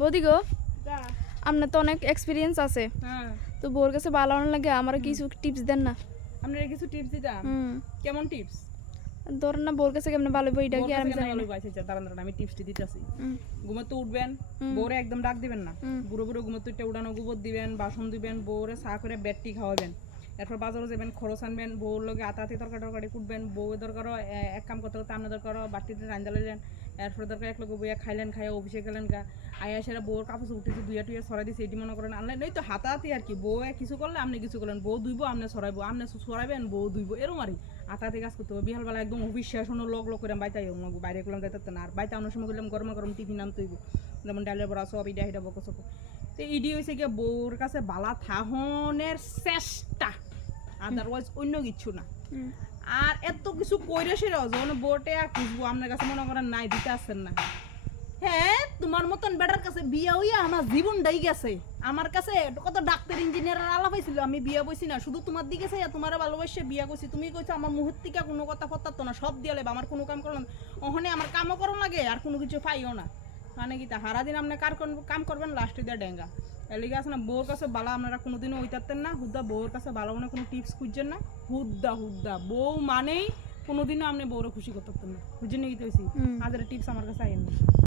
বৌদি গো, যা। আপনার তো অনেক এক্সপিরিয়েন্স আছে, হ্যাঁ, তো বউর কাছে ভালো লাগে আমার কিছু টিপস দেন না। আপনারা কিছু টিপস দিতাম। কেমন টিপস? ধরেন না বউর কাছে কেমনে ভালো হইব এটা কি আর আমি জানি না। দাঁড়ান আমি টিপসটি দিতেছি। হুম, ঘুমাতে উঠবেন, বউরে একদম ডাক দিবেন না। বুড়ো বুড়ো ঘুমাতে উঠে উড়ানো গোবর দিবেন, বাসন দিবেন, বউরে চা করে বেডটি খাওয়াবেন। এরপর বাজারে যাবেন, খরচ আনবেন, বউর লগে আতাতি তরকারি কুটবেন, বউয়ের দরকারও এক কাম করতে করতে আপনার দরকারও বাটিতে রান্না লইলেন। এরপর দরকার এক লগে বইয়া খাইলেন, খাইয়া অফিসে গেলেন গা, আয়া সেরা বউর কাপড় উঠেছে দুইয়া টুইয়া ছড়াই দিছে, এটি মনে করেন আনলেন। এই তো হাতাহাতি আর কি, বউ কিছু করলে আপনি কিছু করলেন, বউ ধুইব আপনি ছড়াইবো, আপনি ছড়াইবেন বউ ধুইব, এরম আর হাতাহাতি কাজ করতে হবে। বিহালবেলা একদম অফিস শেষ হলো লগ লগ করে বাইতে বাইরে করলাম যাইতে না, আর বাইতে অন্য সময় করলাম গরম গরম টিফিন আনতে হইব, যেমন ডালের বড়া সব ইডা হিডা বকো সব। তো ইডি হয়েছে গিয়ে বউর কাছে বালা থাহনের চেষ্টা, আদারওয়াইজ অন্য কিছু না। আর এত কিছু কইরে সেরাও যখন বোটে আর খুঁজবো আপনার কাছে মনে করেন নাই দিতে আসছেন না। হ্যাঁ, তোমার মতন বেটার কাছে বিয়া হইয়া আমার জীবনটাই গেছে। আমার কাছে কত ডাক্তার ইঞ্জিনিয়ার আলাপ হয়েছিল, আমি বিয়া বইছি না, শুধু তোমার দিকে চাই তোমার ভালোবাসে বিয়া করছি। তুমি কইছো আমার মুহূর্তিকা কোনো কথা ফতাতো না, সব দিয়ে লেবা, আমার কোনো কাম করলাম ওখানে আমার কামও করো লাগে আর কোনো কিছু পাইও না। মানে কি তা সারাদিন আপনি কাম করবেন, লাস্টে দিয়ে ডেঙ্গা এলিগে আছে না। বউর কাছে বালা আপনারা কোনোদিনও ওইতারতেন না, হুদ্দা বউর কাছে বালা মানে কোনো টিপস খুঁজছেন না। হুদ্দা বউ মানেই কোনোদিনও আপনি বউরে খুশি করতে পারতেন না, বুঝছেন কি কইছি? আদের টিপস আমার কাছে আইন না।